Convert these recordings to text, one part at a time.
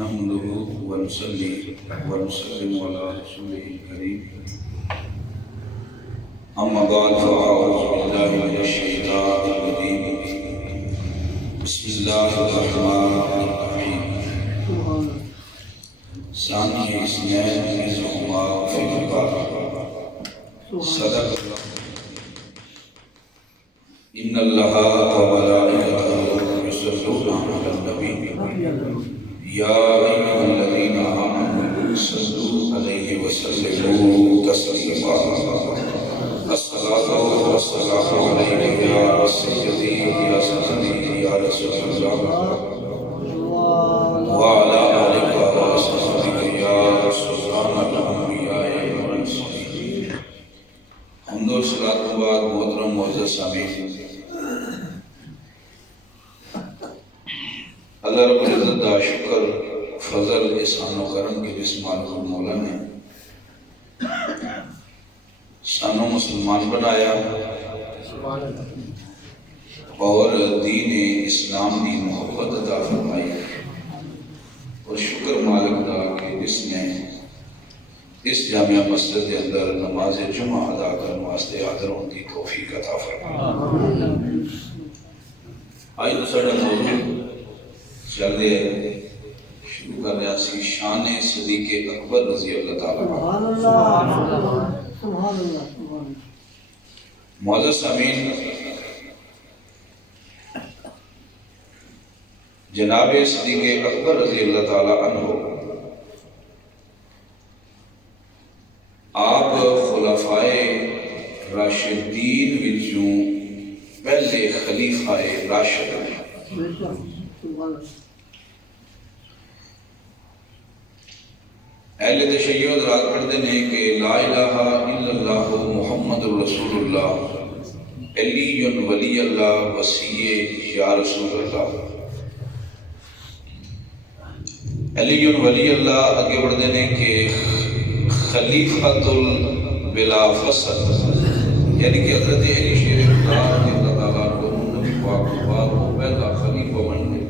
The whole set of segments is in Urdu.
نحمده ونصلي ونسلم على رسوله الكريم اما بعد فاعوذ بالله من الشيطان الرجيم بسم الله الرحمن الرحيم ثاني اثنين منهما في الباب صدق الله ان الله وملائكته يصلون على النبي يا أيها الذين آمنوا صلوا عليه وسلموا تسليما الصلاة والسلام عليك يا سيدي يا سندي يا رسول الله وعلى آلك وصحبك يا سلطان الأنبياء والمرسلين حمد و صلاۃ و بعد محترم معزز سامعین، اللہ رب العزت دا شکر فضل احسان و کرم کے جس معلوم مولا نے سانو مسلمان بنایا اور دین اسلام دی محبت عطا فرمائی، اور شکر مالک دا کہ جس نے اس جامعہ مسجد کے اندر نماز جمعہ ادا کرنے واسطے حاضر ہونے کی توفیق عطا فرمائی۔ آج تو ساڈا موضوع چل رہے شروع کر رہا سی شان صدیق اکبر رضی اللہ تعالیٰ معزز سامعین، جناب صدیق اکبر رضی اللہ تعالیٰ عنہ آپ خلفائے راشدین وچوں پہلے خلیفہ راشد ہیں۔ اہل تشیع حضرات پڑھتے ہیں کہ لا الہ الا اللہ محمد رسول اللہ علی ولی اللہ وصی یا رسول اللہ۔ علی ولی اللہ آگے بڑھتے ہیں کہ خلیفۃ بلا فصل، یعنی کہ حضرت علی شیر خدا رضی اللہ تعالیٰ عنہ نبی پاک کو پہلا خلیفہ بن گئے۔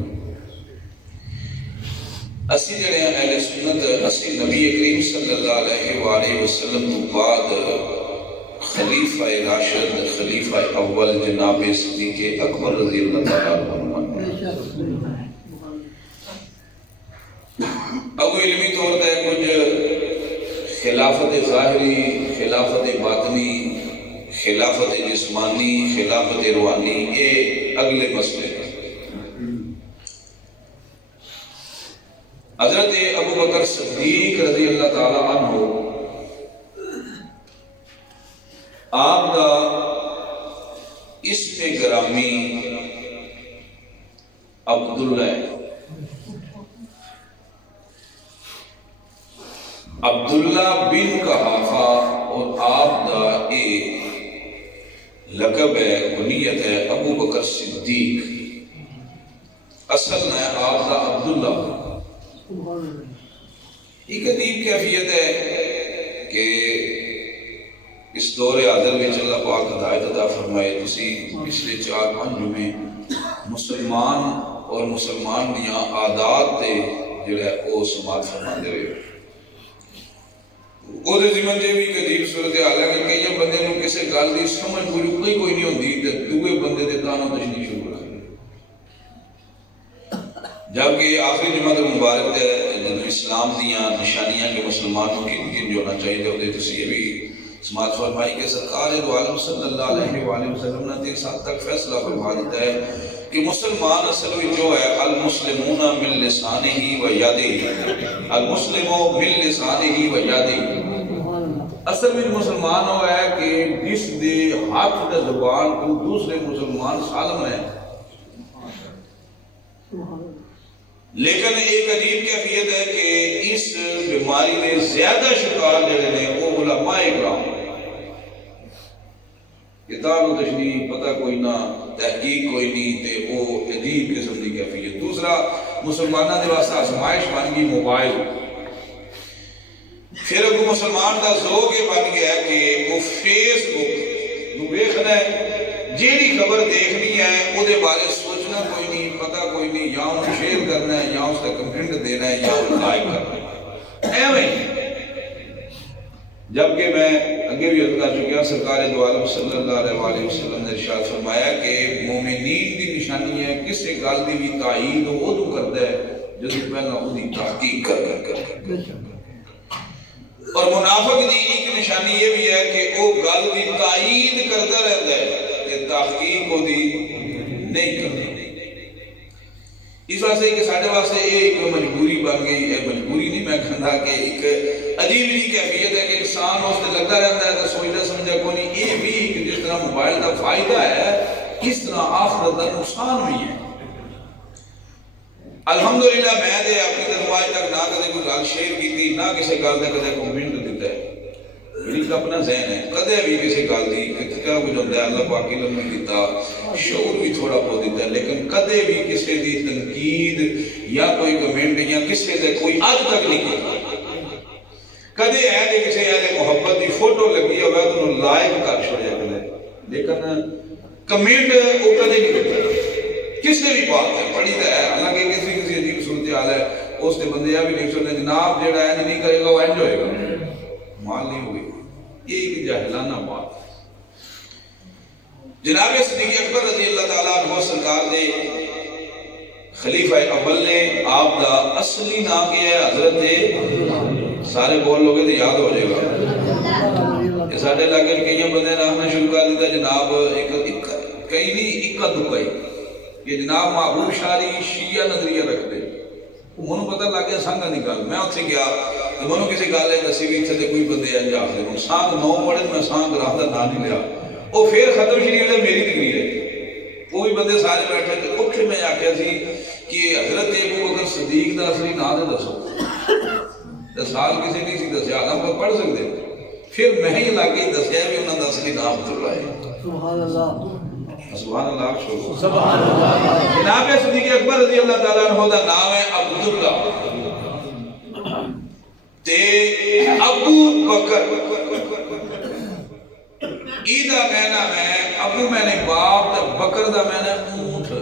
اسی جڑے اہل سنت اسی نبی کریم صلی اللہ علیہ وآلہ وسلم تو بعد خلیفہ راشد خلیفہ اول جناب صدیق اکبر رضی اللہ تعالیٰ عنہ۔ ابو علمی طور پر کچھ خلافت ظاہری، خلافت باطنی، خلافت جسمانی، خلافت روحانی، یہ اگلے مسئلے ہیں۔ حضرت ابو بکر صدیق رضی اللہ تعالیٰ عنہ آپ کا اسم گرامی عبداللہ ہے۔ عبداللہ بن قحافہ، اور آپ کا ایک لقب ہے، کنیت ہے ابو بکر صدیق۔ اصل ہے آپ کا عبداللہ۔ ایک عجیب کیفیت ہے کہ اس دور حاضر میں اللہ پاک ہدایت عطا فرمائے، تسی پچھلے 4-5 جمعے مسلمان اور مسلمان دیاں عادات تے جڑا ہے وہ سماعت فرماندے رہے ہو۔ وہ زمن دے بھی عجیب صورتحال ہے کہ کئی بندے نوں کسے گل دی سمجھ کوئی نہیں ہوندی تے دوے بندے دے تانوں تشنی شروع کر دے، جبکہ آخری جمعہ مبارک دے جدوں اسلام دیاں نشانیاں کہ مسلمانوں کی کن جو ہونا چاہیے ہوتے تسی یہ بھی سماعت فرمائی کہ سرکار دو عالم صلی اللہ علیہ وآلہ وسلم نے تیس حد تک فیصلہ فرما دیتا ہے کہ مسلمان اصل میں جو ہے المسلمون من لسانہ و یادہ، المسلم من لسانہ و یادہ، اصل میں مسلمان ہو ہے کہ جس دے ہاتھ دے زبان کو دوسرے مسلمان سالم ہے۔ لیکن ایک عجیب کیفیت ہے کہ اس بیماری میں زیادہ شکار جڑے نے وہ علماء اکرام، کتاب و تشریح پتہ کوئی نہ، تحقیق کوئی نہیں، تے وہ عجیب قسم کی کیفیت۔ دوسرا مسلمانہ دے واسطہ آزمائش بن گئی موبائل، پھر اگو مسلمان دا ذوق یہ بن گیا ہے کہ وہ فیس بک نو دیکھنا ہے، جیڑی خبر دیکھنی ہے وہ دے بارے سوچنا کوئی نہیں، پتہ کوئی نہیں، یا انہوں شیئر کرنا ہے، یا اس کا کنٹینٹ دینا ہے، یا ایویں جبکہ میں اگے بھی عرض کر چکا سرکار دو عالم صلی اللہ علیہ وسلم نے ارشاد فرمایا کہ مومنین دی نشانی ہے کسی گل دی بھی تائید ادو کرتا ہے جدو پہلا وہی تحقیق کر اور منافق دی ایک نشانی یہ بھی ہے کہ وہ گل دی تائید کرتا رہتا ہے کہ تحقیق وہ دی نہیں کرتا اس واسطے کہ ساڑھے واسطے ایک مجبوری بن گئی ہے مجبوری نہیں میں کہنا کہ ایک عجیب جی کیفیت ہے کہ انسان اس سے لگتا رہتا ہے تو سوچتا سمجھا کو نہیں یہ بھی کہ جس طرح موبائل کا فائدہ ہے اس طرح آخرت کا نقصان بھی ہے الحمدللہ میں دے اپنی طرف آج تک نہ کدے کوئی گل شیئر کی تھی نہ کسی گل کا کدے کمنٹ دیتا ہے میری کا اپنا ذہن ہے کدے بھی کسی گل دی کیا کچھ ہوتا ہے اللہ پاک علم میں دیتا شعور بھی تھوڑا بہت دیتا ہے لیکن کدے بھی کسی دی تنقید یا کوئی کمنٹ یا کسی دے کوئی آج تک نہیں کیا کدے ہے کہ کسی اہل محبت دی فوٹو لگی ہوئے تو انہوں لائک کر چھوڑیا کرے لیکن کمنٹ وہ کدے نہیں دیتا کسی بھی بات ہے پڑھی تو ہے حالانکہ کسی عجیب صورتحال ہے اس نے بندے بھی نہیں سننے جناب جیڑا ہے نہیں کرے گا وہ انج ہوئے گا مال نہیں ہوگی یہ ایک جاہلانہ بات جناب صدیق اکبر رضی اللہ تعالیٰ عنہ سرکار دے خلیفہ اول نے آپ دا اصلی نام کیا ہے حضرت سارے بول لوگے تو یاد ہو جائے گا یہ ساڑھے علاقے کئی بندے رہنا شروع کر دیتا جناب کئی نہیں اکا دکائی کہ جناب محبوب شاری شیعہ نظریہ رکھ دے منو پتہ لگ گیا سانگا نکال میں اتھے گیا تو منو کسی گالے دسی بھی اتھے کوئی بندے انجا آخر دے سانگ نو پڑھے میں سانگ رہا دا نہ نہیں لیا وہ پھر ختم شریف ہے میری تقریر ہے وہ بھی بندے سارے بیٹھے تھے اٹھے میں آکھیا سی کہ حضرت ابو بکر صدیق دا اصلی نام دے دسو سال کسی نہیں سی دسیا آدم پر پڑھ سکتے پھر میں ہی لاکے دسیا بھی انہوں نے اصلی نام عبداللہ ہے سبحان اللہ سبحان اللہ شکر سبحان اللہ جناب صدیق اکبر رضی اللہ تعالیٰ عنہ دا نام ہے عبداللہ تے ابو بکر ایدہ مہنہ میں ابو میں نے باپ دا بکر دا میں نے اونٹ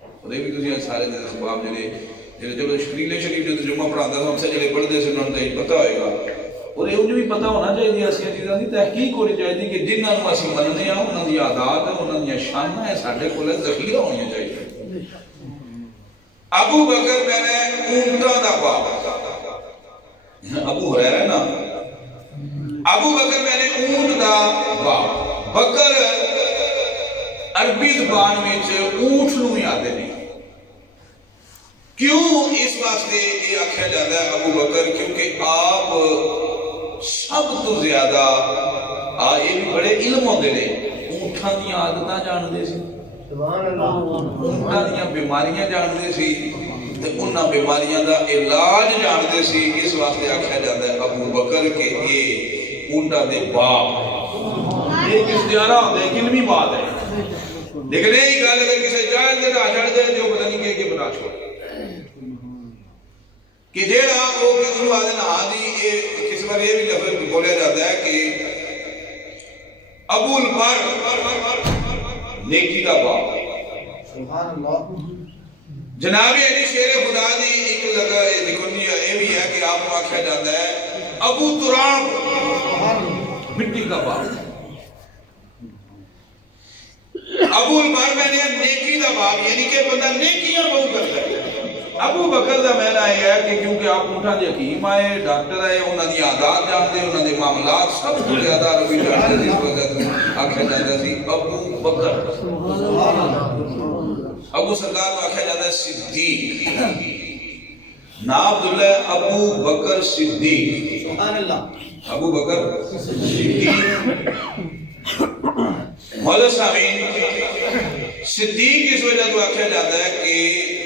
اور یہ بھی کسی سارے دے سباب جنہیں چلو شکریلے شریف جو جمعہ پڑھاتا تھا ہم سے جلے پڑھ دے سے انہوں نے پتہ ہوئے گا اور یہ بھی پتہ ہونا چاہیے ایسی چیزیں دی تحقیق ہونی چاہیے کہ جنہاں نو اسی مننے ہیں انہاں دی عادات ہیں انہاں دی شانہ ہے ساڈے کول ذخیرہ ہونی چاہیے ابو بکر میں نے اونٹاں دا باپ ابو ہریرہ ہے نا ابو بکر میں نے اونٹ دا باپ بکر عربی زبان وچ اونٹ نو ہی آتے نہیں کیوں اس واسطے یہ آکھیا جاتا ہے ابو بکر کیونکہ آپ سب تو زیادہ یہ بھی بڑے علم ہوندے نے اونٹاں دی عادتاں جاندے سی سبحان اللہ اونٹاں دی بیماریاں جاندے سی تے انہاں بیماریاں دا علاج جاندے سی اس واسطے آکھیا جاتا ہے ابو بکر کہ یہ اونٹاں دے باپ یہ کس دیارہ ہوندے ایک علمی بات ہے لیکن یہی گل اگر کسی جائز دے دا چڑھ دے جو پتہ نہیں کہ بنا چھوڑ کہ جیڑا وہ کسی آدھے نہا دی کسی بار یہ بھی لفظ بولیا جاتا ہے کہ ابو البر نیکی دا باپ سبحان اللہ جناب علی شیر خدا دی ایک لگا نکنی یہ بھی ہے کہ آپ کو آکھا جاتا ہے ابو تراب مٹی کا باپ ابو البر میں نے نیکی دا باپ یعنی کہ بندہ نیکیاں بہت کرتا ہے ابو بکر دا معنی یہ ہے کہ کیونکہ آپ اونٹاں دے حکیم آئے ڈاکٹر آئے انہاں دی عادات جانتے انہاں دے معاملات سب کو زیادہ روی جانتے جس وجہ سے آکھا جاتا سی ابو بکر ابو سرکار کو آکھا جاتا ہے صدیق نا عبداللہ ابو بکر صدیق سبحان اللہ ابو بکر صدیق مولا سامین صدیق اس وجہ تو آکھا جاتا ہے کہ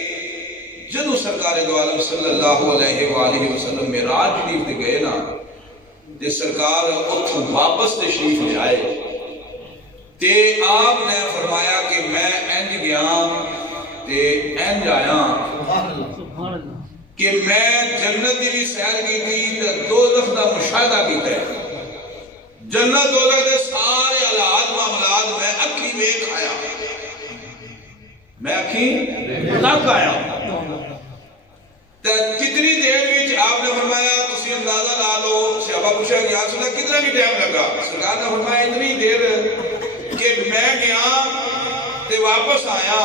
جدو سرکار دو عالم صلی اللہ علیہ وآلہ وسلم معراج شریف دے گئے نا تے سرکار اتھوں واپس تشریف لے آئے تے آپ نے فرمایا کہ میں انج گیا تے انج آیا کہ میں جنت دی بھی سیر کی تھی تے دوزخ دا مشاہدہ کیتا ہے جنت دوزخ دے سارے حالات معاملات میں اکھی ویکھ آیا میں اکھی تک آیا کتنی دیر وچ پوچھا کہ یا رسول اللہ کتنا بھی ٹائم لگا؟ سرکار نے فرمایا اتنی دیر کہ میں گیا تے واپس آیا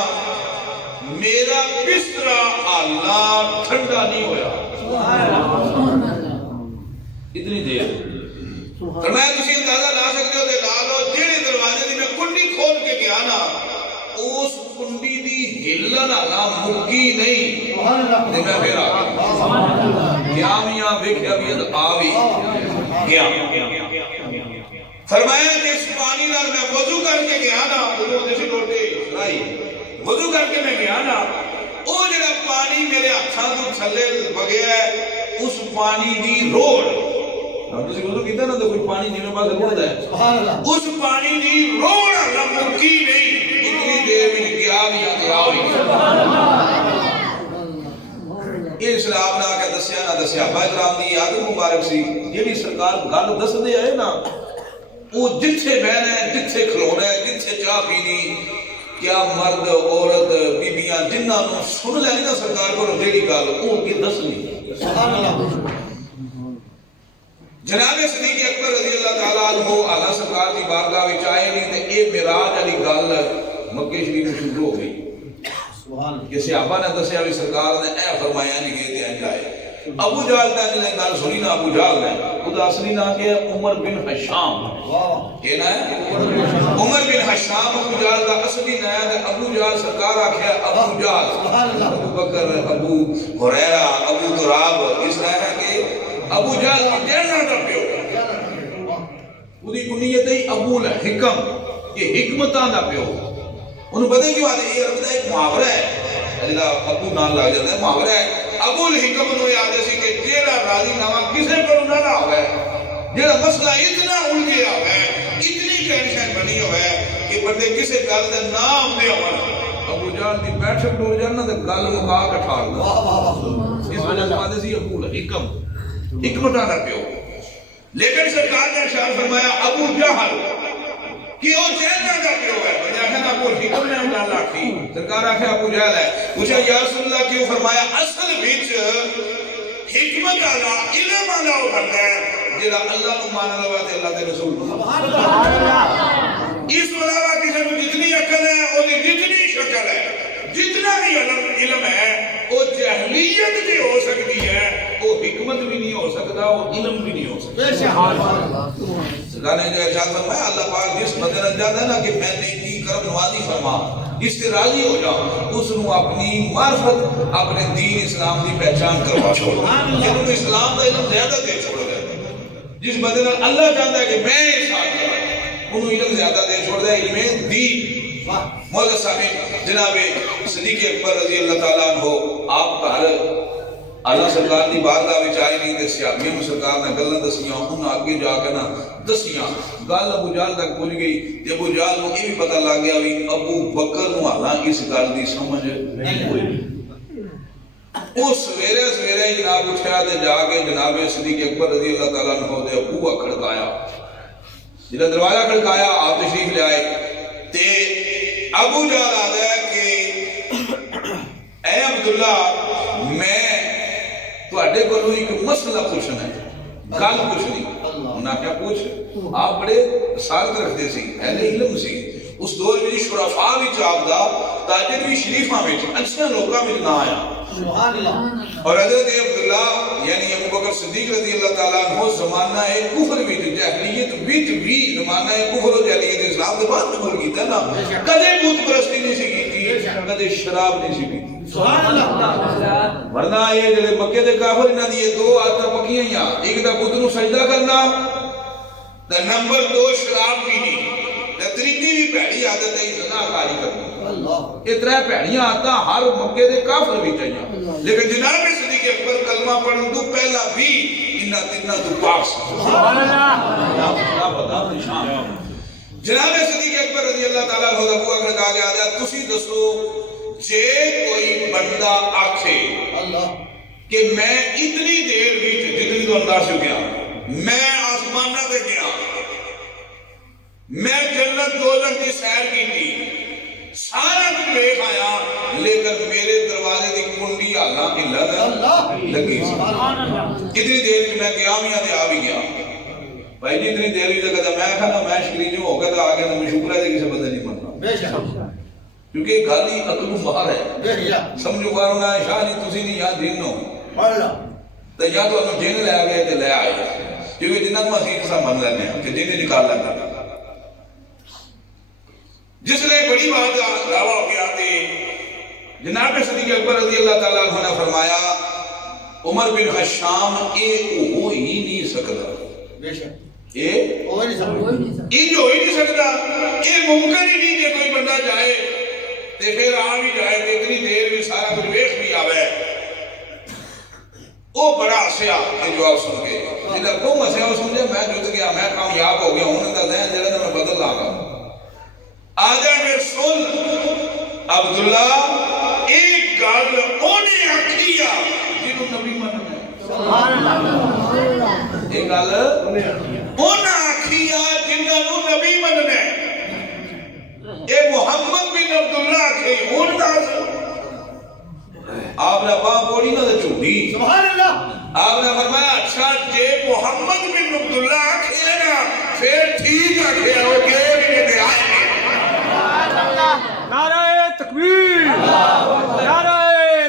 میرا بستر اللہ ٹھنڈا نہیں ہویا. اتنی دیر فرمایا تسی اندازہ لا سکتے ہو تے لا لو جہڑے دروازے دی میں کنڈی کھول کے گیا نا اس کنڈی دی ہلن والا مکی نہیں تے میں پھر آ گیا کیا میاں ویکھیا بھی آ بھی گیا. فرمایا کہ اس پانی نال میں وضو کر کے گیا نا وہ جیسے لوٹے لائی وضو کر کے میں گیا نا وہ جڑا پانی میرے ہاتھاں تو تھلے وگیا ہے اس پانی دی روڑ تسی وضو کیتا نا تو کوئی پانی جویں پاس رڑدا ہے سبحان اللہ اس پانی دی روڑ اللہ مکی نہیں اتنی دیر وچ گیا بھی آ گیا سبحان اللہ. یہ اسلام نے آ کے دسیا نہ دسیا بھائی کرام دی عادت مبارک سی جیڑی سرکار گل دس دے آئے نا وہ جتھے بہنا ہے جتھے کھلونا ہے جتھے چاہ پینی کیا مرد عورت بیبیاں جنہاں نو سن لینی نا سرکار کو جیڑی گل وہ کے دسنی سبحان اللہ. جناب صدیق اکبر رضی اللہ تعالیٰ عنہ اعلیٰ سرکار کی بارگاہ وچ آئے نہیں تے اے معراج والی گل مکے شریف میں شروع ہو گئی. کہ صحابہ نے دسیا بھی سرکار نے اے فرمایا نہیں کہ تے انج آئے. ابو جہل نے گل سنی نا ابو جہل نے خدا اصلی نام کیا عمر بن حشام کیا نام ہے عمر بن حشام ابو جہل کا اصلی نام ہے. ابو جہل سرکار آکھیا ابو جہل ابو بکر ابو ہریرہ ابو تراب اس طرح ہے کہ ابو جہل جہنم دا پیو اودی کنیت ہے ابو الحکم یہ حکمتاں دا پیو. انہوں پتہ کیوں آتے یہ عرب دا ایک محاورہ ہے جدا ابو نام لگ جاتا ہے محاورہ ہے. ابو الحکم انہوں یاد ہے کہ جیڑا راضی نامہ کسے پر نہ رہا ہوا ہے جیڑا مسئلہ اتنا الجھیا ہوا ہے اتنی ٹینشن بنی ہوا ہے کہ بندے کسے گل دے نام دے ہوا ابو جہل دی بیٹھک ٹور جانا تے گل مکا کے ٹھاڑ دا اس وجہ سے آتے سی ابو الحکم حکمتاں دا پیو. لیکن سرکار نے ارشاد فرمایا ابو جہل کہ وہ جہنم دا پیو ہے بجا ہے ابو الحکم نے اللہ لاکھی سرکار آخیا ابو جہل ہے. پوچھا یا رسول اللہ کیوں فرمایا اصل وچ حکمت والا علم والا وہ بندہ ہے جڑا اللہ کو ماننے والا تے اللہ دے رسول کو سبحان اللہ. اس علاوہ کسی کو جتنی عقل ہے وہ جتنی شکل ہے جتنا بھی علم ہے وہ جہلیت بھی ہو سکتی ہے وہ حکمت بھی نہیں ہو سکتا وہ علم بھی نہیں ہو سکتا. سرکار نے جو ارشاد فرمایا اللہ پاک جس بندے نے جانا ہے نا کہ میں نیکی کرم نوازی فرما اس سے راضی ہو جاؤ اس نے اپنی معرفت اپنے دین اسلام کی پہچان کروا چھوڑ جنہوں نے اسلام کا علم زیادہ دے چھوڑ دے. جس بندے نے اللہ چاہتا ہے کہ میں انسان کروں انہوں علم زیادہ دے چھوڑ دے علم دین. مولا صاحب جناب صدیق اکبر رضی اللہ تعالیٰ عنہ آپ کا اللہ سرکار دی بارگاہ وچ آئے نہیں تے صحابیوں نے سرکار نے گلاں دسیاں انہاں اگے جا کے نا دسیاں گل ابو جہل تک پہنچ گئی تے ابو جہل نو یہ بھی پتہ لگ گیا بھی ابو بکر نو حالاں اس گل دی سمجھ نہیں ہوئی. وہ سویرے سویرے جناب اٹھیا تے جا کے جناب صدیق اکبر رضی اللہ تعالیٰ عنہ دے بوہا کھڑکایا. جب دروازہ کھڑکایا آپ تشریف لے آئے تے ابو جہل آ گیا کہ اے عبداللہ میں تواڈے کولوں ایک مسئلہ پوچھنا ہے گل پوچھنی. انہاں کیا پوچھ آپ بڑے سارت رکھتے سی اہل علم سی اس دور میں شرفاء وچ آپ دا تاجر بھی شریفاں وچ اچھے لوکاں وچ نہ آیا سبحان اللہ. اور حضرت عبداللہ یعنی ابو بکر صدیق رضی اللہ تعالیٰ عنہ زمانہ کفر وچ جاہلیت وچ بھی زمانہ کفر و جاہلیت اسلام کے بعد قبول کیتا نا کدے بت پرستی نہیں سی کیتی کدے شراب نہیں سی پیتی سبحان اللہ. ورنہ یہ جڑے مکے دے کافر انہاں دی دو عادتاں پکیاں ہیاں ایک تے بت نو سجدہ کرنا تے نمبر 2 شراب پینی تے تیسری بھی بھڑی عادت ہے زنا کاری کرنا. یہ ترے بھڑیاں عادتاں ہر مکے دے کافر وچ آئیاں لیکن جناب صدیق اکبر کلمہ پڑھن تو پہلا بھی انہاں تیناں تو پاک سبحان اللہ. کیا بتا نشان جناب صدیق اکبر رضی اللہ تعالیٰ عنہ دا بوہا کھڑکا کے آ گیا تسی دسو جے کوئی بندہ آکھے کہ میں اتنی دیر وچ جتنی تو انداز سے گیا میں آسمانہ دے گیا میں جنت دوزخ کی سیر کی تھی سارا کچھ دیکھ آیا لیکن میرے دروازے دی کنڈی اللہ کی لگی سی. کتنی دیر میں گیا میاں دے آ بھی گیا بھائی جی اتنی دیر ہوئی تو کہتا میں کھانا میں شکرین ہو گیا تو آگے تو مشکل ہے کسی بندے نہیں مننا بے شک کیونکہ گالی عقل باہر ہے بے شک سمجھو باہر ہونا ہے شاہ نہیں تسی نہیں یہاں جن ہو اللہ تو یا تو انہوں جن لے آگئے تو لے آئے کیونکہ جنہ کو حقیقت سا من لینے ہیں کہ جن نکال لینے جس نے بڑی بات کا دعویٰ ہو گیا تھی جناب صدیق اکبر رضی اللہ تعالیٰ عنہ نے فرمایا عمر بن خشام اے ہو ہی نہیں سکتا بے شک اے کوئی نہیں سمجھ جو ہو ہی نہیں سکتا یہ ممکن ہی نہیں کہ کوئی بندہ جائے تے پھر آ بھی جائے تے اتنی دیر بھی سارا کچھ ویخ بھی آوے وہ بڑا ہسیا یہ جواب سن کے جنہیں کو ہسیا وہ سمجھے میں جت گیا میں کامیاب ہو گیا ہوں کا ذہن جڑا میں بدل لاگا آجا میں سن عبداللہ ایک گل اونے آکھیا جنہوں نبی مننا سبحان اللہ ایک گل اونا آکھیا جنہوں نبی مننا اے محمد بن عبداللہ کے ہون داز آپ نے باں بوڑی نہ دے چھوڑی سبحان اللہ آپ نے فرمایا اچھا جے محمد بن عبداللہ آکھیا نا پھر ٹھیک آکھیا ہو گئے بھی دے آئے نعرہ تکبیر نعرہ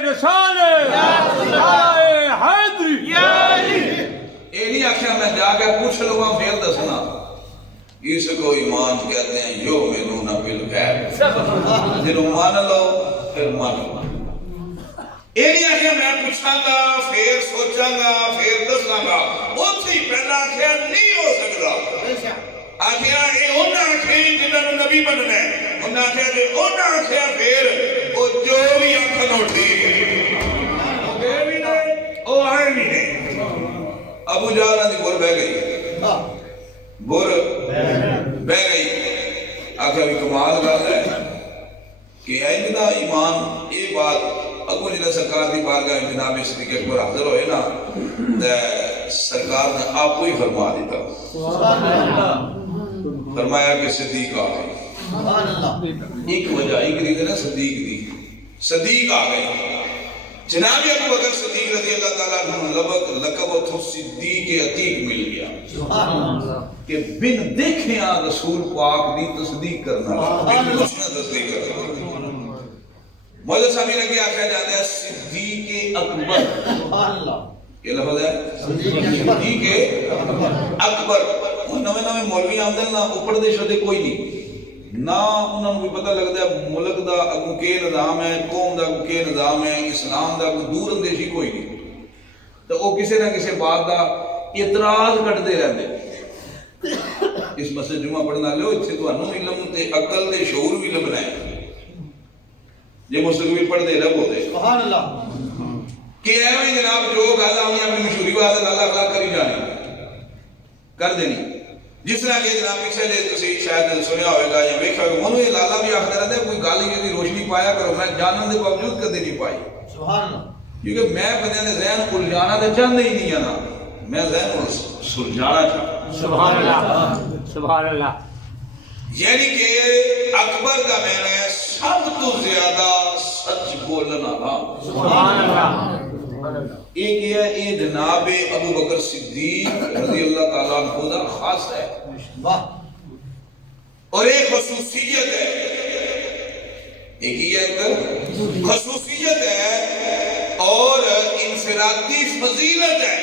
رسالت نعرہ حیدری اے نہیں آکھیا میں جا کے پوچھ لوں پھر دسنا اس کو ایمان کہتے ہیں یؤمنون بالغیب جنہوں مان لو پھر مان لو اے نہیں آکھیا میں پوچھاں گا پھر سوچاں گا پھر دساں گا اتھی پہلا آکھیا نہیں ہو سکتا بے شک آکھیا اے ہونا آکھیا جنہوں نبی بننا ہے انہوں نے آکھیا جے ہونا آکھیا پھر وہ جو بھی آنکھا نوٹی وہ گئے بھی نہیں وہ آئے بھی نہیں ابو جہل دی بور بہ گئی بور بہ گئی آکھیا بھی کمال گل ہے کہ ایندا ایمان اے بات اگو جنہیں سرکار دی بارگاہ جناب صدیق اکبر حاضر ہوئے نا سرکار نے آپ کو ہی فرما دیتا سبحان اللہ فرمایا کہ صدیق آ گئی سبحان اللہ ایک وجہ ایک ریزن ہے صدیق دی صدیق آ گئی جناب ابو بکر صدیق رضی اللہ تعالیٰ عنہ لقب و صدیق عتیق مل گیا سبحان اللہ کہ بن دیکھیں رسول پاک دی تصدیق کرنا بن دوسرا تصدیق کرنا مولا صاحبی نے کیا کہا جاتا ہے صدیق اکبر سبحان اللہ یہ لفظ ہے صدیق اکبر وہ نوے نوے مولوی آمدن نہ اوپر دے شدے کوئی نہیں نہ انہوں نے پتہ لگتا ہے ملک دا اگو کے نظام ہے قوم دا اگو کے نظام ہے اسلام دا اگو دور اندیشی کوئی نہیں تو وہ کسی نہ کسی بات دا اعتراض کٹتے رہتے اس مسئلے جمعہ پڑھنا لو اتنے تو انہوں علم تے عقل تے شعور بھی لبنا ہے یہ مستقبل پڑھ دے رب ہوتے سبحان اللہ کہ اے میں جناب جو گل آنی اپنی مشہوری بات اللہ اخلاق کری جانی کر دینی جس طرح کہ جناب پیچھے دے تسی شاید سنیا ہوئے گا یا بیکھا ہوئے منو یہ لالا بھی آخر رہتا ہے کوئی گالی کی روشنی پایا کرو میں جانن دے باوجود کر دے نہیں پائی سبحان اللہ کیونکہ میں بندے نے ذہن الجھانا تو چاہتا ہی نہیں ہے نا میں ذہن سلجھانا چاہتا سبحان اللہ سبحان اللہ یعنی کہ اکبر کا میں نے سب تو زیادہ سچ بولنا نا سبحان اللہ ایک یہ ہے یہ جناب ابو بکر صدیق رضی اللہ تعالیٰ عنہ دا خاص ہے واہ اور ایک خصوصیت ہے ایک یہ خصوصیت ہے اور انفرادی فضیلت ہے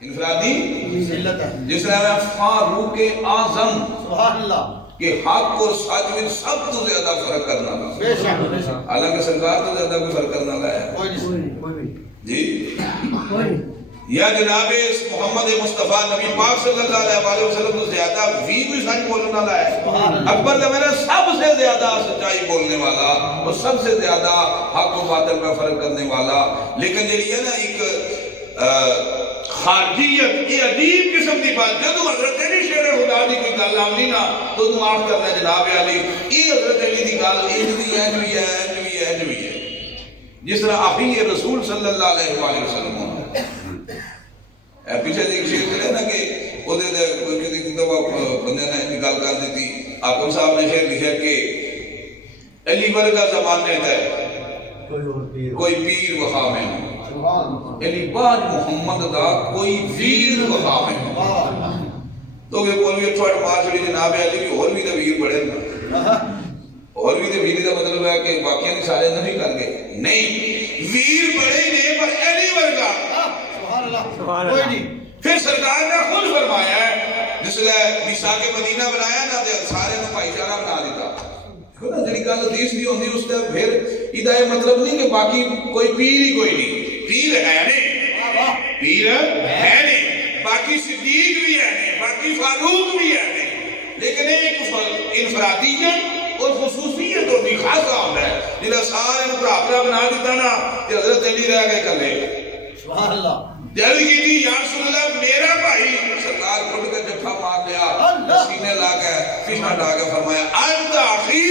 انفرادی ذلت ہے جس طرح فاروق اعظم سبحان اللہ کہ حق اور سچ میں سب تو زیادہ فرق کرنا تھا بے شک بے شک حالانکہ سرکار تو زیادہ کوئی فرق کرنا ہے کوئی نہیں جی یا جناب محمد مصطفیٰ نبی پاک صلی اللہ علیہ وسلم تو زیادہ بھی کوئی سچ بولنے والا ہے اکبر کا میرا سب سے زیادہ سچائی بولنے والا اور سب سے زیادہ حق و باطل میں فرق کرنے والا لیکن یہ ہے نا ایک خارجیت یہ عجیب قسم کی بات جب حضرت علی شیر خدا دی کوئی گل آمدی نا تو تم معاف کرنا جناب علی یہ حضرت علی دی گل اینج بھی ہے جس طرح آخری رسول صلی اللہ علیہ وآلہ وسلم پیچھے ایک شیر کرے نا کہ وہ کسی بندے نے گل کر دیتی آقم صاحب نے شیر لکھا کہ علی ورگا زمانے ہے کوئی پیر وفا میں یعنی بعد محمد دا کوئی ویر مقام ہے تو کہ مولوی تھوڑا مار چھڑی جناب علی بھی اور بھی تے ویر بڑے نا اور بھی تے ویر دا مطلب ہے کہ باقیاں دی سارے نفی کر گئے نہیں ویر بڑے نے پر علی ورگا سبحان اللہ سبحان کوئی اللہ نہیں پھر سرکار نے خود فرمایا ہے جس لئے میثاق مدینہ بنایا نا تے سارے نو بھائی چارہ بنا دیتا خدا جڑی گل حدیث دی ہوندی اس تے پھر ادا یہ مطلب نہیں کہ باقی کوئی پیر ہی کوئی نہیں پیر ہے نہیں پیر ہے نہیں باقی صدیق بھی ہے نہیں باقی فاروق بھی ہے نہیں لیکن ایک انفرادیت اور خصوصیت ہوتی خاصا ہوتا ہے جنہیں سارے نے پراپرا بنا دیتا نا کہ حضرت علی رہ گئے کلے سبحان اللہ دل کی تھی یا رسول اللہ میرا بھائی سرکار کھڑ کے جھٹا مار لیا سینے لا کے پیچھے لا کے فرمایا انت اخی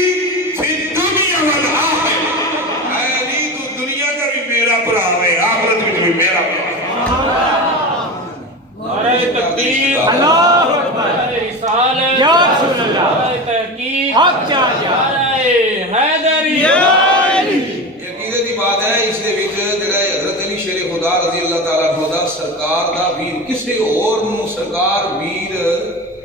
فی الدنیا والآخرہ اے علی تو دنیا کا بھی میرا بھرا ہے آخرت میں بھی میرا بھرا نعرہ تکبیر اللہ اکبر رسالت یا رسول اللہ نعرہ تحقیق حق جا نعرہ حیدری یقینے دی بات ہے اس دے وچ جڑا حضرت علی شیر خدا رضی اللہ تعالیٰ عنہ دا سرکار دا ویر کسے اور نو سرکار ویر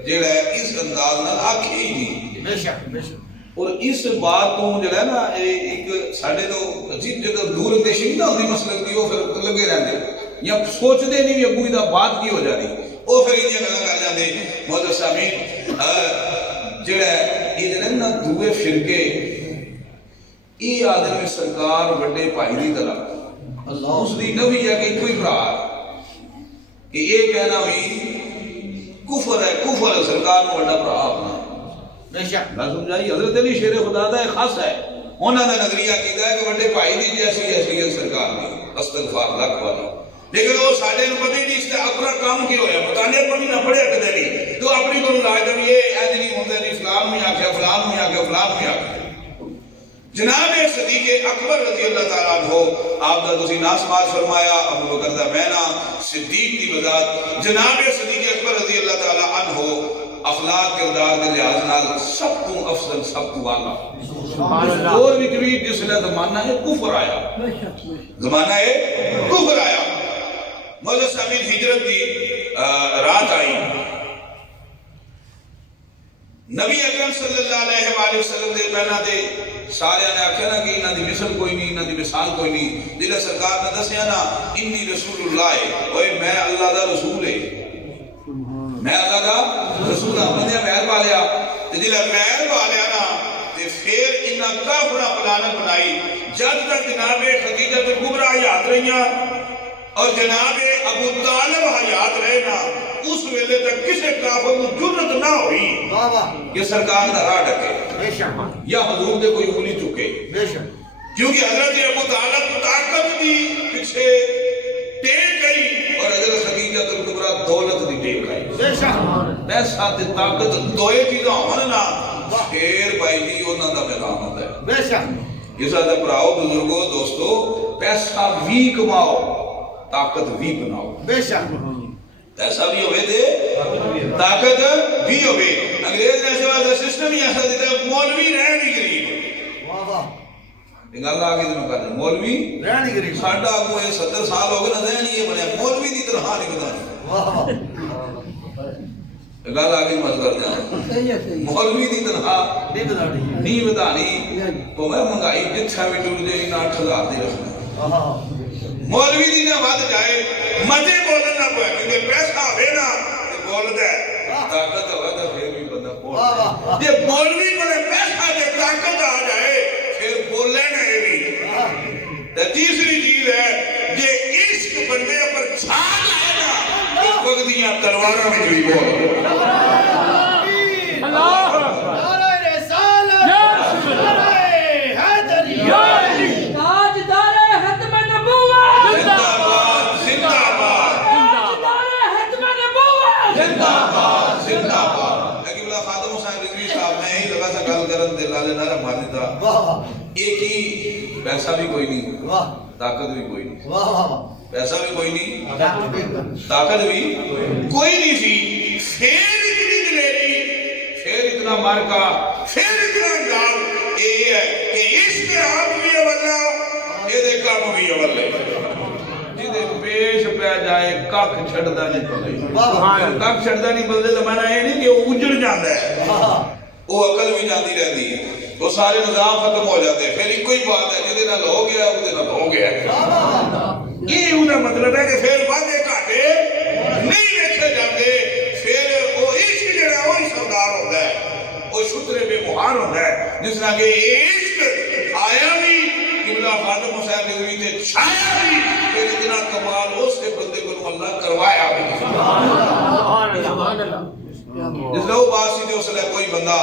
جڑا اس انداز نال آکھے ہی نہیں بے شک بے شک اور اس بات کو جڑا ہے نا ایک ساڈے تو عجیب جگہ دور اندیشی نہیں ہوندی مسلک دی وہ پھر لگے رہندے یا سوچدے نہیں بھی ابو دا بات کی ہو جانی وہ پھر انہاں گلاں کر جاندے مولانا سامعین جڑا یہ جڑا نا دوے فرقے یہ آدمی سرکار بڑے بھائی دی طرح اللہ اس دی نبی ہے کہ کوئی بھرا کہ یہ کہنا بھی کفر ہے سرکار نو بڑا بھرا اپنا بے شک نہ سمجھائی حضرت علی شیر خدا دا ایک خاص ہے انہوں نے نظریہ کیتا ہے کہ بڑے بھائی دی جیسی حیثیت سرکار کی استغفار لاکھ والی لیکن وہ ساڈے نو پتہ نہیں اس کا اپنا کام کی ہویا مطالعہ کو نہ پڑھیا کدے نہیں تو اپنی کو رائے دے یہ اج نہیں ہوندا نہیں فلان میں آکھیا فلان میں آکھیا فلان میں آکھیا جناب صدیق اکبر رضی اللہ تعالیٰ عنہ آپ دا تسی ناس ماز فرمایا ابو بکر دا مینا صدیق دی وذات جناب صدیق اکبر رضی اللہ تعالیٰ عنہ اخلاق کردار کے لحاظ نال سب تو افضل سب تو اعلیٰ اور بھی کبھی جس لئے زمانہ ہے کفر آیا زمانہ ہے کفر آیا مولا سامین ہجرت دی رات آئی نبی اکرم صلی اللہ علیہ وآلہ وسلم دے پہنا دے سارے نے آکھیا نا کہ انہاں دی مثل کوئی نہیں انہاں دی مثال کوئی نہیں جلے سرکار نے دسیا نا انی رسول اللہ اوے میں اللہ دا رسول ہے میں اللہ دا رسول ہوں بندیا مہر پا لیا جلے مہر پا لیا نا تے پھر انہاں کافرہ پلانت بنائی جب تک جناب خدیجہ کبریٰ حیات رہیاں اور جناب ابو طالب حیات رہے نا اس ویلے تک کسے کافر کو جرت نہ ہوئی کہ سرکار نہ راہ ڈکے یا حضور دے کوئی انگلی چکے کیونکہ حضرت ابو طالب طاقت دی پیچھے ٹیک گئی اور حضرت خدیجہ کبریٰ دولت دی ٹیک گئی پیسہ تے طاقت دوئے چیزاں ہونا پھر بھائی جی انہاں دا میدان ہوتا ہے بے شک یہ ساتھ پراؤ بزرگوں دوستو پیسہ بھی کماؤ طاقت بھی بناؤ بے شک پیسہ بھی ہوئے دے طاقت بھی ہوئے انگریز نے ایسے والا سسٹم ہی ایسا دیتا ہے مولوی رہنی گریب ایک اللہ آگے دنوں کہتے ہیں مولوی رہنی گریب ساڑھا آگو ہے 70 سال ہو گئے نہ رہنی ہے بڑے مولوی دی طرح نہیں بتانی ایک اللہ آگے مت کر جائیں مولوی دی طرح نہیں بتانی تو میں منگائی جتھا بھی ٹوٹ جائے انہا 8,000 دے رکھنا مولوی دی نہ بات جائے مجھے بولنا پڑے کیونکہ پیسہ ہوئے نا یہ بولتا ہے طاقت ہوئے تو پھر بھی بندہ بولتا ہے یہ مولوی کو پیسہ دے طاقت آ جائے پھر بولے نہیں بھی تیسری چیز ہے یہ عشق بندے پر چھا جائے نا اس وقت دیاں تلواروں میں جو ہی بول اللہ نعرہ رسالت نعرہ حیدری تاجدار ختم نبوت زندہ باد زندہ باد تاجدار ختم نبوت زندہ باد زندہ باد لیکن بلا خاتم حسین رضوی صاحب نے ہی لگا سا گل کرن دے لالے نعرہ مارنے دا ایک ہی پیسہ بھی کوئی نہیں طاقت بھی کوئی نہیں پیسہ بھی کوئی نہیں طاقت بھی کوئی نہیں تھی پھر اتنی دلیری پھر اتنا مارکا پھر اتنا انداز یہ ہے کہ عشق آپ بھی اولا یہ دے کام بھی اولا جائے کھ چھڑدا نہیں پلے کھ چھڑدا نہیں بلدے تو میں یہ نہیں کہ وہ اجڑ جاتا ہے وہ عقل بھی جاتی رہتی ہے وہ سارے نظام ختم ہو جاتے ہیں پھر ایک ہی بات ہے جہدے نال ہو گیا وہ ہو گیا یہ وہ مطلب ہے کہ پھر واضح گھاٹے نہیں ویکھے جاتے پھر وہ عشق جڑا وہی سردار ہوتا ہے وہ شترے بے مہار ہوتا ہے جس طرح کہ عشق آیا بھی قبلہ خادم حسین رضوی تے چھایا بھی پھر اتنا کمال اس کے بندے کو اللہ کروایا بھی جس لئے وہ بات سیدھے اس لئے کوئی بندہ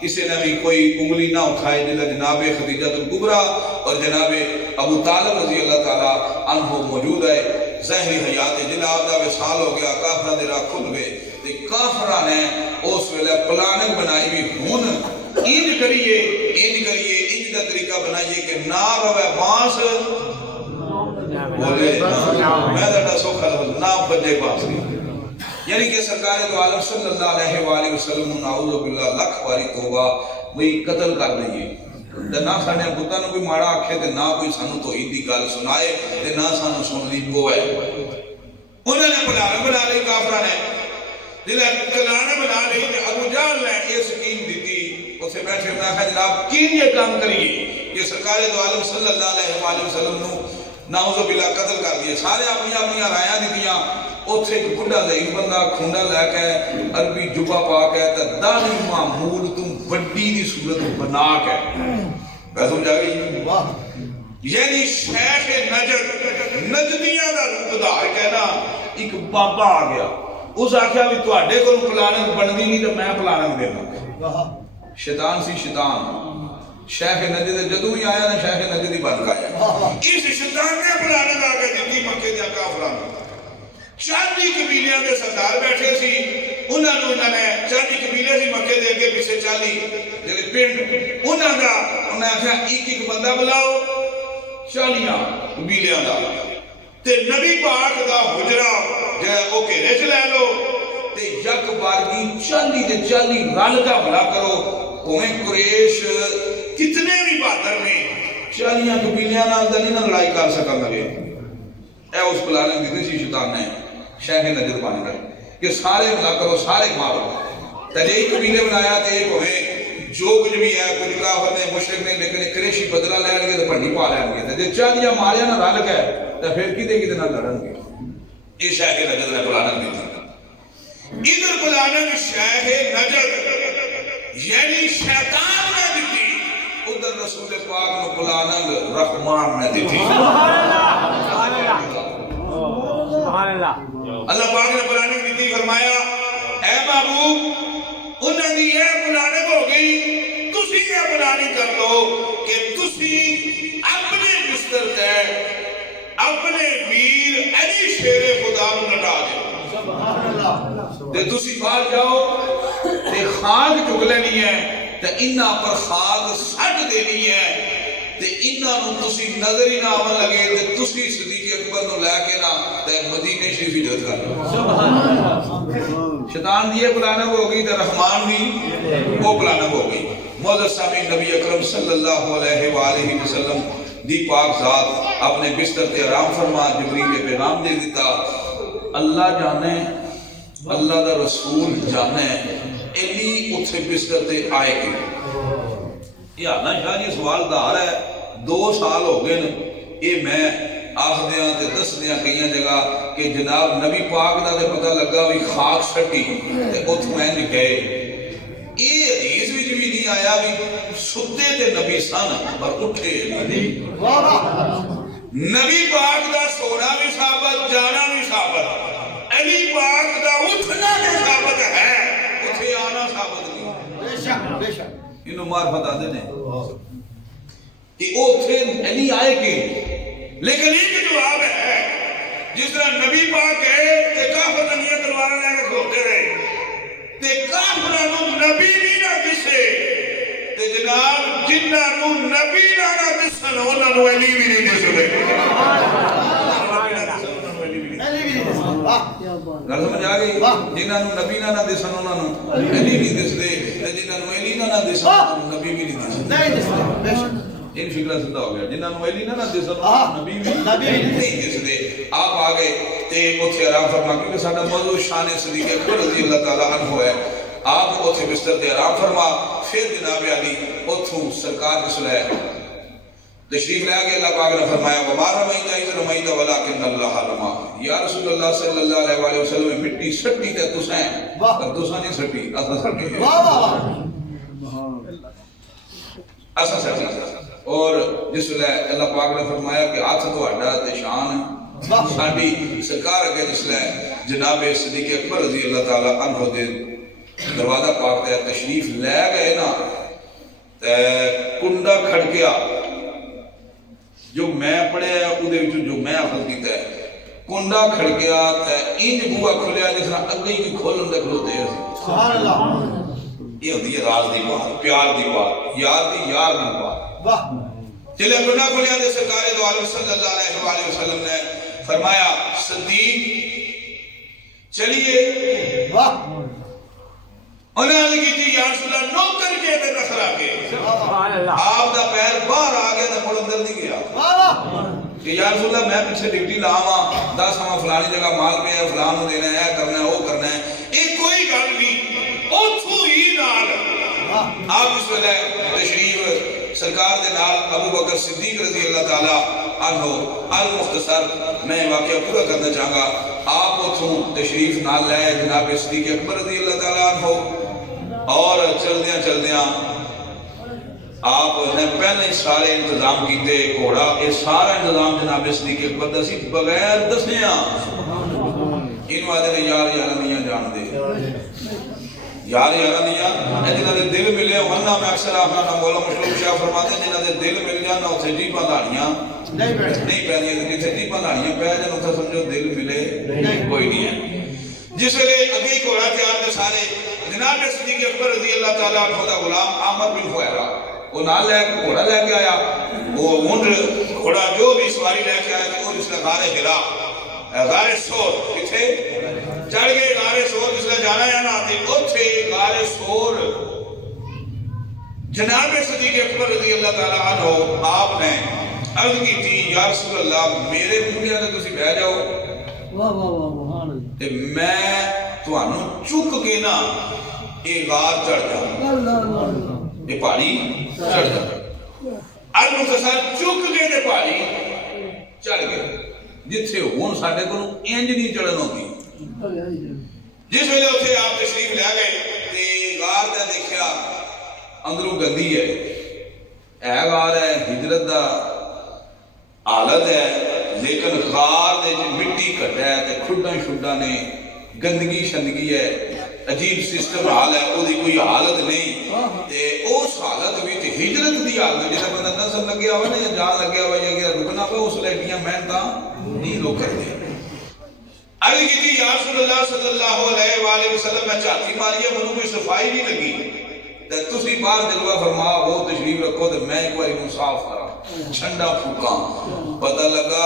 کسی نے بھی کوئی انگلی نہ اٹھائے جلہ جناب خدیجہ الکبریٰ اور جناب ابو طالب رضی اللہ تعالیٰ عنہ موجود ہے ظاہری حیات جلہ آپ دا وصال ہو گیا کافرہ دے راہ کھل گئے تے کافرہ نے اس ویلے پلاننگ بنائی بھی ہون اینج کریے اینج دا طریقہ بنائیے کہ نہ روے بانس بولے میں دڑا سوکھا نہ بجے بانس یعنی کہ سرکار دو عالم صلی اللہ علیہ وآلہ وسلم نعوذ باللہ لکھ باری توبہ وہی قتل کر دئیے نہ سانے بتا نو کوئی مارا آکھے تے نہ کوئی سانو توحید دی گل سنائے تے نہ سانو سن دی کوئے انہوں نے پلانے بنا لئی کافرہ نے دلہ کلانے بنا لئی تے ابو جہل نے یہ سکین دیتی اسے بیٹھے میں کہا جناب کین یہ کام کریے یہ سرکار دو عالم صلی اللہ علیہ وآلہ وسلم نو نعوذ باللہ قتل کر دیے سارے اپنی رایاں دیتیاں اوتھے ایک بڑا ضعیف بندہ کھونڈا لے کے عربی جبا پا کے تے داڑھی معمول تم بڑی دی صورت بنا کے میں سمجھا گئی یعنی شیخ نجدیاں دا روپ دھار کے نا ایک بابا آ گیا اس آکھیا بھی تواڈے کول پلاننگ بندی نہیں تے میں پلاننگ دینا شیطان سی شیطان شیخ نجد جدو ہی آیا نا شیخ نجد ہی بن گیا اس شیطان نے پلاننگ آ کے دیتی مکے دیا کافران چاندی قبیلیاں دے سردار بیٹھے سی انہوں نے چاندی قبیلے سی مکے دے کے پیچھے چالی جلے پنڈ انہوں نے آخیا ایک بندہ بلاؤ چالیاں قبیلیاں دا تے نبی پاک دا حجرہ جہاں او کے رچ لے لو تے یک بارگی چالی تے چالی رل کا بلا کرو کوہیں قریش کتنے بھی بہادر میں چالیاں قبیلیاں نال نہیں نہ لڑائی کر سکا لگے اے اس پلاننگ دیتے سی شیطان نے شیخ نجد بن گئے کہ سارے ملا کرو سارے مارو تیرے ایک قبیلے بنایا تے ایک ہوئے جو کچھ بھی ہے کچھ کافر نے مشرک نے لیکن قریشی بدلہ لے لگے تو پنڈی پا لے لگے تے چالیاں ماریا نہ رل گئے تو پھر کتے نہ لڑن گے یہ شیخ نجد نے پلاننگ دیتی ادھر پلاننگ شیخ نجد یعنی شیطان نے دیتی ادھر رسول پاک نے پلاننگ رحمان نے دیتی اللہ پاک نے پلاننگ دیتی فرمایا اے محبوب انہوں نے یہ پلاننگ ہو گئی تسی یہ پلاننگ کر لو کہ تسی اپنے بستر تے اپنے ویر علی شیر خدا نو لٹا دے تے تسی باہر جاؤ تے خاک چک لینی ہے تے انہاں پر خاک سٹ دینی ہے تے انہاں نو تسی نظر ہی نہ آون لگے تے تسی صدیق اکبر نو لے کے نہ تے مدینے شریف ہجرت کر لو شیطان دیے پلاننگ ہو گئی تے رحمان بھی وہ پلاننگ ہو گئی معزز سامعین نبی اکرم صلی اللہ علیہ وآلہ وسلم دی پاک ذات اپنے بستر تے آرام فرما جبریل کے پیغام دے دیتا اللہ جانے اللہ دا رسول جانے علی اتھے بستر تے آئے گی یہ آنا شاہ جی سوال دار ہے 2 سال ہو گئے اے میں آخ دیاں تے دس دیاں کئیاں جگہ کہ جناب نبی پاک دا تے پتہ لگا بھی خاک سٹی تے اتھ میں نکے یہ حدیث بھی نہیں آیا بھی ستے تے نبی سن اور اٹھے نبی پاک دا سونا بھی ثابت جانا بھی ثابت علی پاک دا اٹھنا بھی ثابت ہے اٹھے آنا ثابت نہیں بے شک انہوں معرفت آدھے نے کہ اٹھے علی آئے کہ لیکن ایک جواب ہے جس طرح نبی پاک ہے کہ کافر نبیہ تلوارہ لے کے کھوتے رہے تے کافرانو نبی نہیں نہ دسے تے جناب جنہانو نبی نہ دسن انہوں علی بھی نہیں دسو دے گل سمجھ آ گئی جنہانو نبی نہ دسن انہوں علی نہیں دس دے تے جنہانو علی نہ دسن نبی بھی نہیں دس دے ان فکرہ سدھا ہو گیا جنہاں نو ایلی نہ دسن نبی بھی نبی نہیں دسدے آپ آ گئے تے اوتھے آرام فرما کیونکہ ساڈا موضوع شان صدیق اکبر رضی اللہ تعالی عنہ ہے آپ اوتھے بستر تے آرام فرما پھر جناب علی اوتھوں سرکار کی صلاح تشریف لے کے اللہ پاک نے فرمایا وما رمیت اذ رمیت ولکن اللہ رما یا رسول اللہ صلی اللہ علیہ وآلہ وسلم مٹی سٹی تے تساں پر تساں نہیں سٹی اساں سٹی واہ واہ اساں سٹی اور جس لے اللہ پاک نے فرمایا کہ ہاتھ تہاڈا تے شان ساڈی سرکار اگے جس لے جناب صدیق اکبر رضی اللہ تعالی عنہ دے دروازہ پاک تے تشریف لے گئے نا تے کنڈا کھڑکیا جو میں پڑھیا اودے وچ جو میں اخذ کیتا ہے کنڈا کھڑکیا تے انج بوا کھلیا جس طرح اگے ہی کھولن دے کھلوتے اسی سبحان اللہ یہ ہوندی ہے راز دی بات پیار دی بات یار دی یار دی بات واہ چلے کنڈا کھلیا تے سرکار دو عالم صلی اللہ علیہ وآلہ وسلم نے فرمایا صدیق چلیے واہ انہاں نے کہتی یا رسول اللہ نوکر کے دے نخرا کے سبحان اللہ آپ دا پیر باہر آ گیا تے پڑھ اندر نہیں گیا واہ واہ کہ یا رسول اللہ میں پیچھے ڈیوٹی لاواں 10 ہمیں فلانی جگہ مال پہ ہے فلان نو دینا ہے کرنا ہے وہ کرنا ہے یہ کوئی گل نہیں اوتھوں ہی نال آپ اس ویلے تشریف سرکار دے نال ابو بکر صدیق رضی اللہ تعالی عنہ المختصر میں واقعہ پورا کرنا چاہوں گا آپ اوتھوں تشریف نال لے جناب صدیق اکبر رضی اللہ تعالی عنہ اور چلدیاں آپ نے پہلے سارے انتظام کیتے گھوڑا یہ سارا انتظام جناب صدیق اکبر دا سی بغیر دسیاں انہوں آدھے نے یار یارانیاں جان دے یار یارانیاں جنہاں دے دل ملے ورنہ میں اکثر آپ نے مولا مشروب شاہ فرماتے ہیں جنہاں دے دل مل جانا اتھے جیباں دھاڑیاں نہیں پہنی ہے جتھے جیباں دھاڑیاں پہ جانا اتھے سمجھو دل ملے کوئی نہیں ہے جس ویلے اگے گھوڑا تیار دے سارے جناب صدیق اکبر رضی اللہ تعالیٰ عنہ دا غلام عامر بن فہیرہ وہ نال لے کے گھوڑا لے کے آیا وہ اونٹ گھوڑا جو بھی سواری لے کے آیا وہ جس نے غار ہرا غار سور کتھے چڑھ گئے غار سور جس نے جانا ہے نا تے اوتھے غار سور جناب صدیق اکبر رضی اللہ تعالیٰ عنہ آپ نے عرض کی تھی یا رسول اللہ میرے منہ تے تسی بیٹھ جاؤ واہ واہ واہ تے میں تانوں چک کے نا یہ غار چڑھ جاؤں یہ پہاڑی چڑھ جاؤں المختصر چک کے تے پہاڑی چڑھ گئے جتھے ہون ساڈے کولوں انج نہیں چڑھن ہوندی جس ویلے اتھے آپ تشریف لے گئے تے غار تے دیکھیا اندروں گندی ہے غار ہے ہجرت دا حالت ہے لیکن غار دے مٹی کٹ ہے تے کھڈاں شڈاں نے گندگی شندگی ہے عجیب سسٹم حال ہے وہ کوئی حالت نہیں تے اس حالت بھی تے ہجرت دی حالت جہاں بندہ نظر لگیا ہوا نا یا جان لگیا ہوا یا رکنا ہوا اس لیے ایڈیاں محنتاں نہیں لوگ کرتے عرض کی تھی یا رسول اللہ صلی اللہ علیہ وآلہ وسلم میں چاہتی ماریہ منو کوئی صفائی نہیں لگی تے تسی باہر دلوا فرما وہ تشریف رکھو تے میں ایک باری مساف کرا چھنڈا پھوکاں پتہ لگا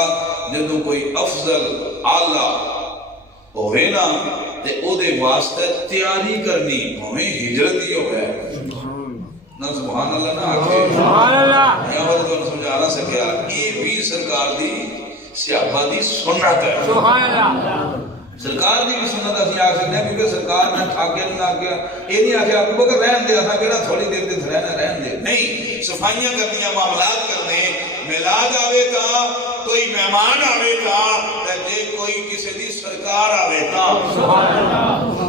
جدوں کوئی افضل اعلی ہوئے نا تے او دے واسطے تیاری کرنی ہوئے ہجرت ہی ہوئے نا سبحان اللہ نا آگے سبحان اللہ میں اور تو سمجھا نہ سکیا یہ بھی سرکار دی صحابہ دی سنت ہے سبحان اللہ سرکار دی بھی سنت اسی آ سکتے ہیں کیونکہ سرکار نے ٹھاکے نہ کیا یہ نہیں آخیا ابو بکر رہن دے اساں کہڑا تھوڑی دیر تے رہنا رہن دے نہیں صفائیاں کرنیاں معاملات کرنے میلاد آوے تا کوئی مہمان آوے تا جے کوئی کسی دی سرکار آوے تا سبحان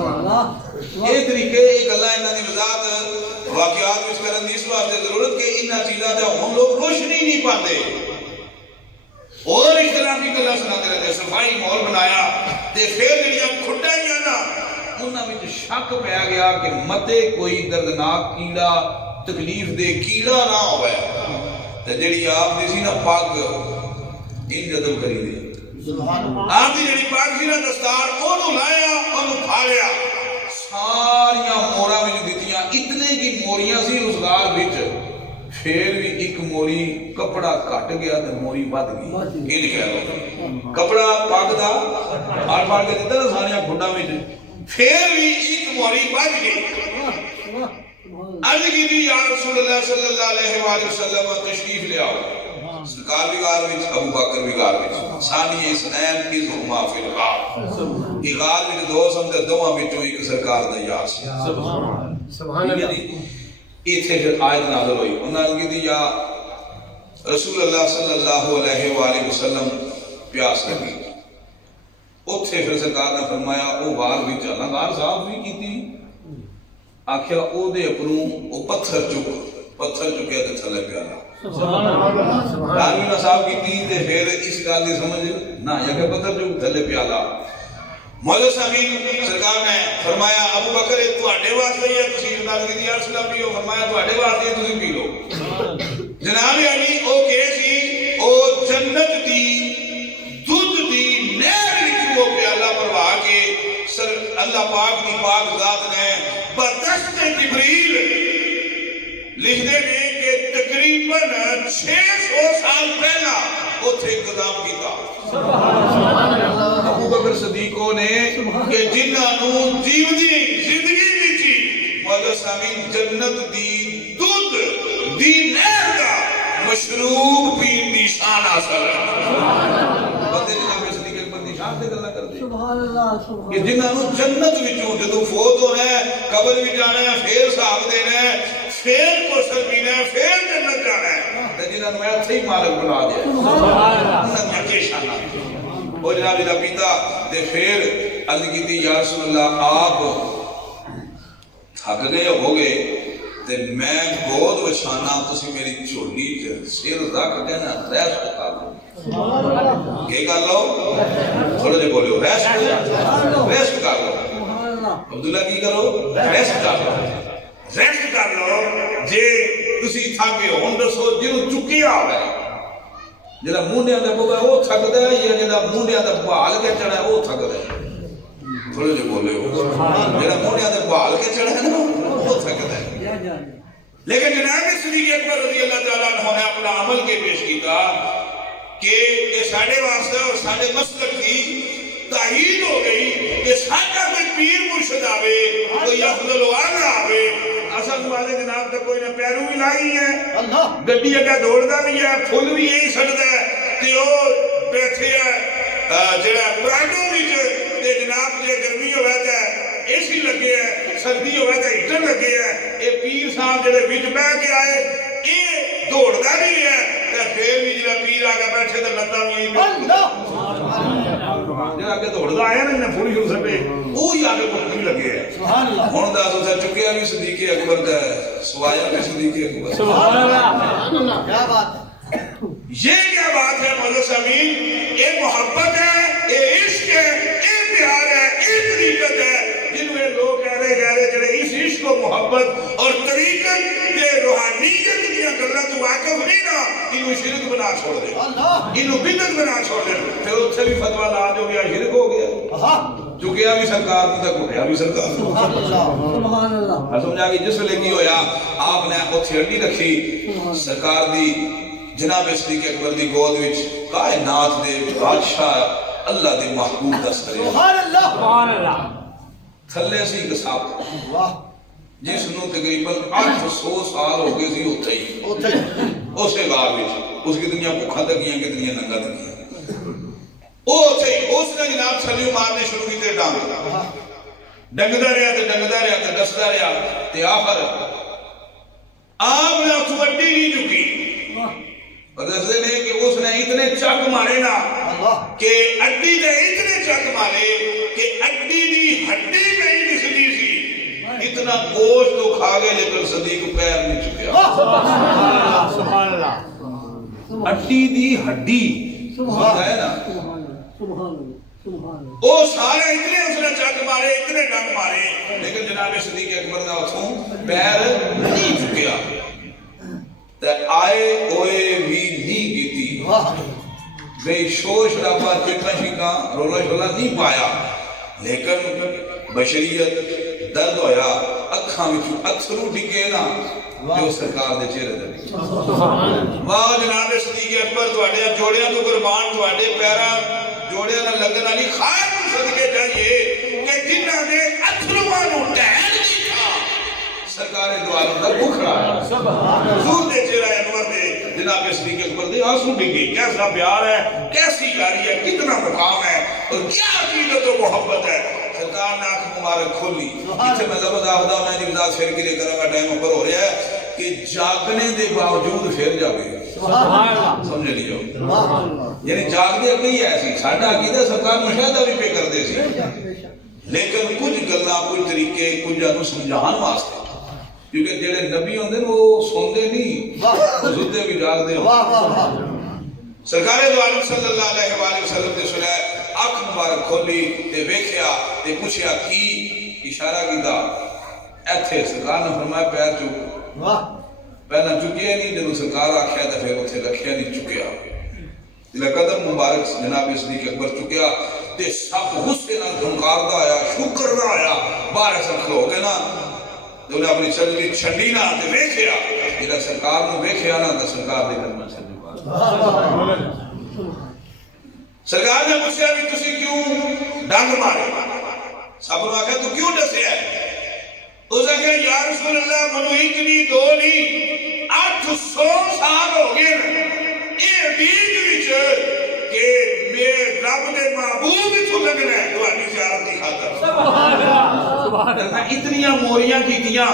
اللہ یہ طریقے ایک اللہ انہاں دی وضاحت واقعات وچ کرن دی اس واسطے ضرورت کہ انہاں چیزاں تے ہم لوگ روشنی نہیں پاندے اور اختلافی گلاں سناتے رہتے صفائی ماحول بنایا تے پھر جڑیاں کھڈائیاں نا انہاں وچ شک پیا گیا کہ متے کوئی دردناک کیڑا تکلیف دے کیڑا نہ ہوئے تے جڑی آپ دی سی نا پگ ان جدو کری دے آپ دی جڑی پگ سی نا دستار اونوں لایا اونوں پھاڑیا ساریاں موراں وچ دتیاں اتنے کی موریاں سی اس غار وچ پھر بھی ایک موری کپڑا کٹ گیا تو موری بد گئی یہ کہہ لو کپڑا پاک دا ہر پاک کے دیتا نا ساریاں کھڈاں وچ پھر بھی ایک موری بد گئی عرض کی تھی یا رسول اللہ صلی اللہ علیہ وآلہ وسلم تشریف لے آؤ سرکار بھی غار وچ ابو بکر بھی غار وچ ثانی اسنین کی ظلمہ فی الغار یہ غار وچ دو سمجھے دوواں وچوں ایک سرکار دا یار سی سبحان اللہ ایتھے جب آیت نازل ہوئی انہاں نے کہی یا رسول اللہ صلی اللہ علیہ وآلہ وسلم پیاس لگی اتھے پھر سرکار نے فرمایا او غار وچ اللہ غار صاحب بھی کیتی آکھیا او دے اپنوں او پتھر چکے تے تھلے پیالا دارمی نہ صاحب کیتی تے پھر اس گل دی سمجھ نہ یا کہ پتھر چک تھلے پیالا مولا سامین سرکار نے فرمایا ابو بکر تواڈے واسطے یا تسی نال کی یا رسول اللہ پیو فرمایا تواڈے واسطے تسی پی لو جناب علی او کہ سی او جنت دی دودھ دی نہر وچ وہ پیالہ بھروا کے سر اللہ پاک دی پاک ذات نے بدست جبریل لکھ دے نے کہ تقریباً 600 سال پہلا اتھے انتظام کیتا ابو بکر صدیقوں نے کہ جنہاں نو جیوندی زندگی وچ مولا سامین جنت دی دودھ دی نہر دا مشروب پین دی شان حاصل بندے جناب صدیق اکبر دی شان سے گلاں کر دے سبحان اللہ سبحان کہ جنہاں نو جنت وچوں جدوں فوت ہونا ہے قبر وچ جانا ہے پھر حساب دینا ہے پھر کوثر پینا ہے پھر جنت جانا ہے تے جنہاں نو ایتھے ہی مالک بنا دیا سبحان اللہ انہاں دی شان اور جناب دا پیتا تے پھر عرض کیتی یا رسول اللہ آپ تھک گئے ہو گئے تے میں گود وچھانا تسی میری جھولی سر رکھ کے نا ریسٹ کر لو یہ کر لو تھوڑے جے بولو ریسٹ کر لو عبداللہ کی کرو ریسٹ کر لو ریسٹ کر لو جے تسی تھک گئے ہون دسو جنوں چکی آوے جڑا مونڈیاں دے بوگا وہ تھکدا ہے یا جڑا مونڈیاں دے بھال کے چڑھا ہے وہ تھکدا ہے تھوڑے جو بولے ہو جڑا مونڈیاں دے بھال کے چڑھا ہے نا وہ تھکدا ہے لیکن جناب صدیق اکبر رضی اللہ تعالیٰ عنہ نے اپنا عمل کے پیش کیتا کہ یہ ساڑھے واسطہ اور ساڑھے مسلک کی تحید ہو گئی کہ ساڑھا کوئی پیر مرشد آوے کوئی افضل وانا آوے اصل والے جناب تک کوئی نہ پیرو بھی لائی ہے گڈی اگا دوڑدا بھی ہے پھول بھی یہی سڑدا ہے تے او بیٹھے ہے جڑا پرانڈو وچ تے جناب جے گرمی ہوے تے اے سی لگے ہے سردی ہوے تے ہیٹر لگے ہے اے پیر صاحب جڑے وچ بیٹھ کے آئے اے دوڑدا بھی ہے تے پھر بھی جڑا پیر آ کے بیٹھے تے لتاں بھی جڑا کہ دوڑدا آیا نا پوری ہو سکے او یا کے کوئی بھی لگے ہے سبحان اللہ ہن دا اسا چکیا بھی صدیق اکبر دا سوایا بھی صدیق اکبر سبحان اللہ کیا بات ہے یہ کیا بات ہے مولا سامین یہ محبت ہے یہ عشق ہے یہ پیار ہے یہ طریقت ہے جن میں لوگ کہہ رہے جڑے اس عشق و محبت اور طریقت یہ روحانیت کی گلاں تو واقف نہیں نا انہوں شرک بنا چھوڑ دے انہوں بدعت بنا چھوڑ دے پھر اس سے بھی فتویٰ لاج ہو گیا شرک ہو گیا چکیا بھی سرکار تک اٹھیا بھی سرکار سبحان اللہ سمجھا کہ جس ویلے کی ہویا آپ نے اتھے ہڈی رکھی سرکار دی جناب صدیق اکبر دی گود وچ کائنات دے بادشاہ اللہ دے محبوب دا سرے سبحان اللہ سبحان اللہ تھلے سی کساب جس نو تقریباً 800 سال ہو گئے سی اتھے ہی اسے غار وچ اس کی دنیا بھوکھا تکیاں کی دنیا ننگا تکیاں او اتھے ہی اس نے جناب چھلیوں مارنے شروع کی تے ڈنگدا رہا تے دسدا رہا تے آخر آپ نے اتھو اڈی نہیں چکی اور دستے نے کہ اس نے اتنے چک مارے نا کہ اڈی دے اتنے چک مارے کہ اڈی دی ہڈی میں ہی دسدی سی اتنا گوشت تو کھا گئے لیکن صدیق پیر نہیں چکیا سبحان اللہ اڈی دی ہڈی سبحان ہے نا سبحان سبحان او سارے اتنے اس نے چک مارے اتنے ڈنگ مارے لیکن جناب صدیق اکبر دا اتھوں پیر نہیں چکیا تے آئے اوئے بھی نہیں کیتی بے شوش رابا چکا شکا رولا شولا نہیں پایا لیکن بشریت درد ہویا اکھاں وچوں اتھرو ڈگے نا جو سرکار دے چہرے تے واہ جناب صدیق اکبر تواڈے جوڑیاں تو قربان تواڈے پیراں جوڑیاں نال لگنا نہیں خیر صدقے جائیے کہ جنہاں دے اتھرواں نوں ٹہل نہیں تھا سرکار سرکار دو عالم دا بکھرا ہے حضور دے چہرہ انور دے جناب صدیق اکبر دے آنسو ڈگے کیسا پیار ہے کیسی یاری ہے کتنا مقام ہے اور کیا عقیدت و محبت ہے سرکار نے آنکھ مبارک کھولی اسے میں لفظ آفدہ میں جب ذات پھر کے لئے کروں گا ٹائم اوپر ہو رہا ہے کہ جاگنے دے باوجود پھر جاگے سمجھے نہیں جاؤ یعنی جاگ دے اپنی ایسی ساڑھا عقیدہ سرکار مشاہدہ بھی پہ کر دے سی لیکن کچھ گلنا کچھ طریقے کچھ جانو سمجھان واسطے کیونکہ جڑے نبی ہوندے وہ سوندے نہیں وہ زدے بھی جاگ دے سرکار دو عالم صلی اللہ علیہ وآلہ وسلم نے سنا ہے آنکھ مبارک کھولی تے ویکھیا تے پوچھیا کی اشارہ کیتا ایتھے سرکار نے فرمایا پیر چک پہلا چکیا نہیں جدو سرکار آکھیا تے پھر اتھے رکھیا نہیں چکیا دل قدم مبارک جناب صدیق اکبر چکیا تے سب غصے نہ دھنکار دا آیا شکر نہ آیا باہر ایسا کھلو گے نا تو انہیں اپنی چلوی چھنڈی نہ تے ویکھیا جدہ سرکار نے ویکھیا نا تے سرکار دے کرنا چھنڈی سرکار نے پوچھا بھی تسی کیوں ڈنگ مارے سب نے آکھا تو کیوں ڈسے ہے اس نے کہا یا رسول اللہ منو ایک نہیں دو نہیں 800 سال ہو گئے یہ بیج وچ کہ میرے رب دے محبوب تو لگنا ہے تو اپنی زیارت کی خاطر سبحان اللہ اتنیاں موریاں کیتیاں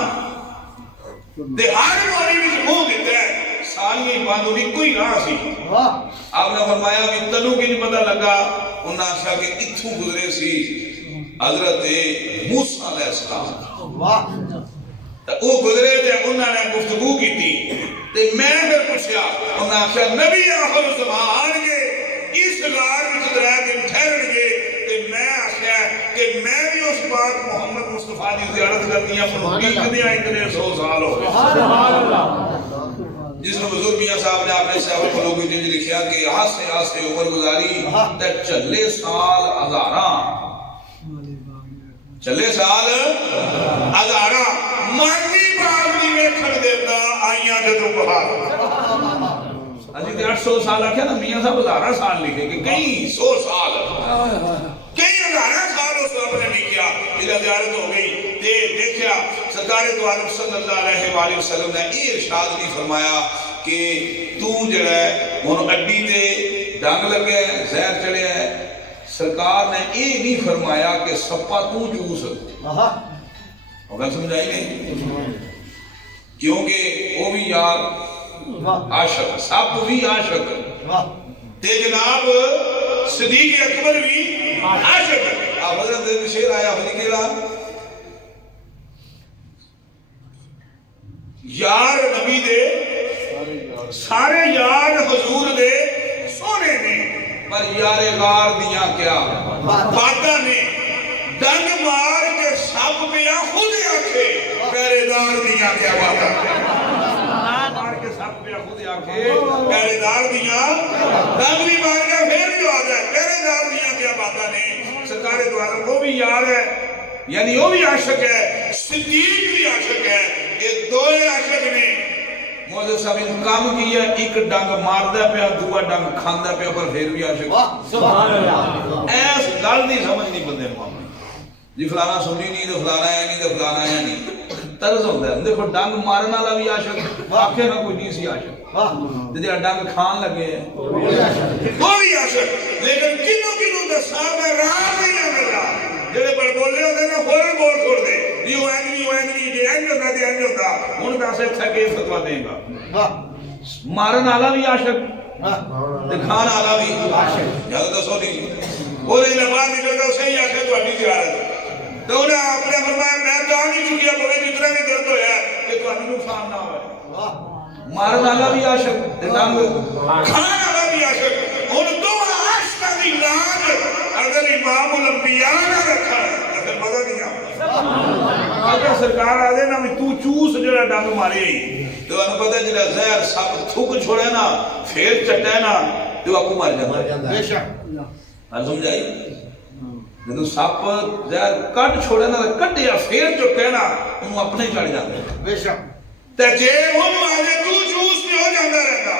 تے ہر موری وچ منہ دیتا ہے سالیاں باندھو بھی کوئی راہ سی آپ نے فرمایا بھی تنو کی نہیں پتہ لگا انہاں آشا کہ اتھو گزرے سی حضرت موسیٰ علیہ السلام وہ گزرے تھے انہوں نے گفتگو کی تھی تے میں پھر پوچھا انہوں نے آخیا نبی آخر زمان گے اس غار میں چترہ دن ٹھہرن گے تے میں آخیا کہ میں بھی اس بات محمد مصطفیٰ دی زیارت کرنی ہے فرمودی کدھے اتنے 100 سال ہو گئے جس نے بزرگ میاں صاحب نے اپنے سیول قلوبی جو لکھیا کہ آسے عمر گزاری تے چلے سال ہزاراں چلے سال ہزاراں مانی باغ نہیں ویکھن دیندا آئیاں جدوں بہار اجی تے 800 سال آکھیا نا میاں صاحب ہزاراں سال لکھے کہ کئی 100 سال کئی ہزاراں سال اس اپنے لکھیا جدوں زیارت ہو گئی تے دیکھیا سرکار دو عالم صلی اللہ علیہ وآلہ وسلم نے یہ ارشاد نہیں فرمایا کہ تو جڑا ہے ہن اڈی تے ڈنگ لگے زہر چڑھیا ہے سرکار نے یہ نہیں فرمایا کہ سپا تو جوس ہوگا سمجھائی نہیں کیونکہ وہ بھی یار عاشق سب بھی عاشق تے جناب صدیق اکبر بھی عاشق آپ حضرت شیر آیا ہوئی کہ یار نبی دے سارے یار حضور دے سونے نے پر یار غار دیاں کیا باتاں نے ڈنگ مار کے سب پیا خود آکھے پہرے دار دیاں کیا باتاں مار کے سب پیا خود آکھے پہرے دار دیاں ڈنگ بھی مار کے پھر بھی آ جائے پہرے دار دیاں کیا باتاں نے سرکار دو عالم وہ بھی یار ہے یعنی وہ بھی عاشق ہے صدیق بھی عاشق ہے یہ دو عاشق نے موجود صاحب انتقام کیا ایک ڈنگ ماردہ پہ دعا ڈنگ کھاندہ پہ پر پھر بھی عاشق سبحان اللہ ایس گل نہیں سمجھ نہیں بندے معاملے جی فلانا سنی نہیں تو فلانا ہے نہیں تو فلانا ہے نہیں طرز ہوتا ہے دیکھو ڈنگ مارنا والا بھی عاشق آکھے نہ کوئی نہیں سی عاشق جی ڈنگ کھان لگے ہیں وہ بھی عاشق لیکن کنوں دا صاحب راہ نہیں ہے میرا جڑے پر بولے ہوتے نا فوراں بول چھوڑ دے یو اینگری جی اینج ہوتا دی اینج ہوتا ہن دس اتھے کے فتوا دے گا مارن والا بھی عاشق تے کھان والا بھی عاشق یا دسو نہیں بولے نہ باہر نکلدا صحیح آکھے تہاڈی زیارت تو انہیں اپنے فرمایا میں تو نہیں چکیا بولے جتنا بھی درد ہویا ہے کہ تہاڈی نقصان نہ ہوئے مارن والا بھی عاشق تے کھان والا بھی عاشق ہن دو عاشقاں دی لاج اگر امام الانبیاء نہ رکھا ہے تو مزہ نہیں آتا اگر سرکار آ دے نا بھی تو چوس جڑا ڈنگ مارے تو انہوں پتہ جڑا زہر سب تھوک چھوڑے نا پھر چٹے نا تو آپ کو مار جاتا ہے ہر سمجھائی جدو سپ زہر کٹ چھوڑے نا کٹ یا پھر چکے نا انہوں اپنے چڑھ جاتے ہیں تے جے انہوں آجے تو چوس نہیں ہو جاندہ رہتا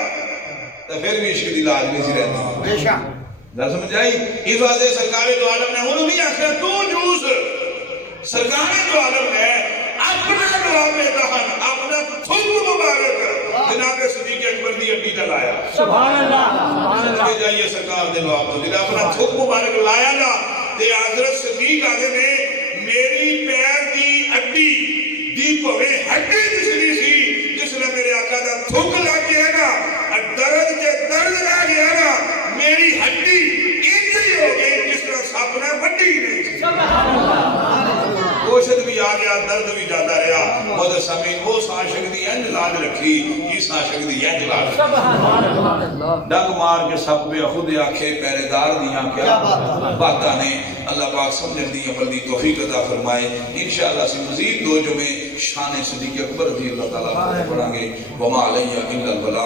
تو پھر بھی عشق دی لاج نہیں سی رہتی نہ سمجھائی اس واسطے سرکار دو عالم نے انہوں نہیں آخر تو جوس سرکار دو عالم نے اپنا جواب دہن اپنا تھوک مبارک جناب صدیق اکبر دی اڈی تے لایا سبحان اللہ سبحان اللہ سمجھ جائیے سرکار دے لوگ تو جناب اپنا تھوک مبارک لایا نا تے حضرت صدیق آگے نے میری پیر دی اڈی دی پوے ہڈی جسری سی جس نے میرے آقا دا تھوک لگ گیا نا درد کے درد لگ گیا نا میری ہڈی اتنی ہو گئی جس طرح سپ نے وڈی نہیں سبحان اللہ گوشت بھی آ گیا درد بھی جاتا رہا مدر سامین وہ ساشک دی انج لاج رکھی یہ ساشک دی انج لاج رکھی سبحان اللہ ڈنگ مار کے سب پہ خود آنکھیں پہرے دار دیاں کیا باتاں نے اللہ پاک سمجھ دی عمل دی توفیق عطا فرمائے انشاءاللہ سے مزید دو جمعے شان صدیق اکبر رضی اللہ تعالیٰ پڑھیں گے وما علیہ الا البلاغ